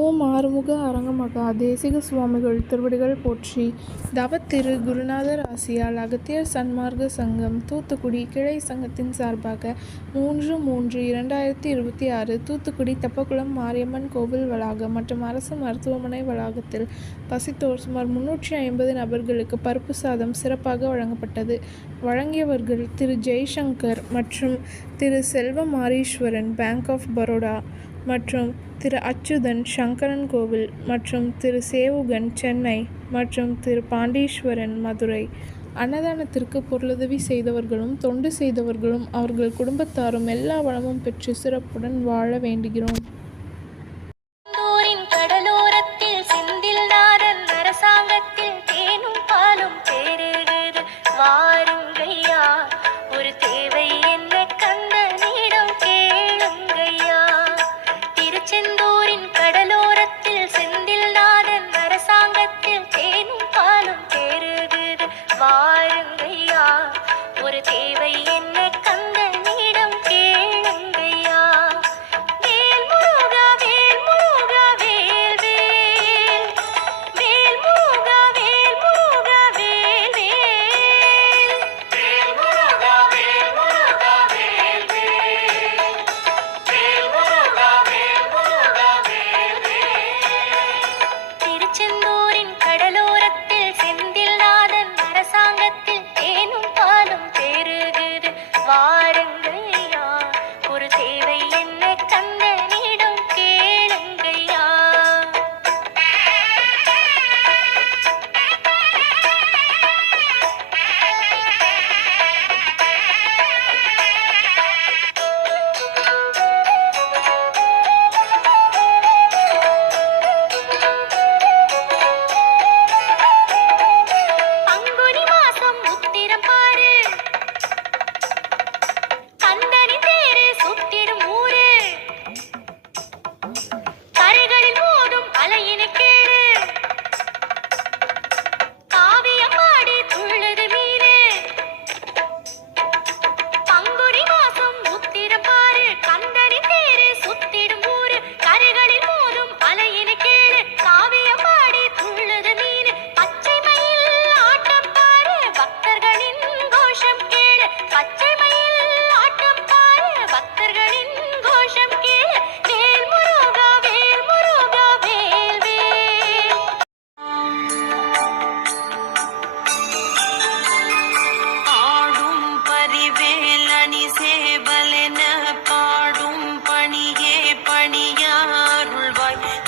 ஓம் ஆறுமுக அரங்கமகா தேசிக சுவாமிகள் திருவடிகள் போற்றி. தவத்திரு குருநாதர் ஆசியால் அகத்தியர் சன்மார்க்க சங்கம் தூத்துக்குடி கிளை சங்கத்தின் சார்பாக 3/3/2026 தூத்துக்குடி தெப்பக்குளம் மாரியம்மன் கோவில் வளாகம் மற்றும் அரசு மருத்துவமனை வளாகத்தில் பசித்தோர் சுமார் 350 நபர்களுக்கு பருப்பு சாதம் சிறப்பாக வழங்கப்பட்டது. வழங்கியவர்கள் திரு ஜெய்சங்கர் மற்றும் திரு செல்வமாரீஸ்வரன் பேங்க் ஆஃப் பரோடா மற்றும் திரு அச்சுதன் சங்கரன் கோவில் மற்றும் திரு சேவுகன் சென்னை மற்றும் திரு பாண்டீஸ்வரன் மதுரை. அன்னதானத்திற்கு பொருளுதவி செய்தவர்களும் தொண்டு செய்தவர்களும் அவர்கள் குடும்பத்தாரும் எல்லா வளமும் பெற்று சிறப்புடன் வாழ வேண்டுகிறோம்.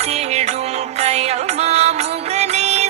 தேடும் கயம்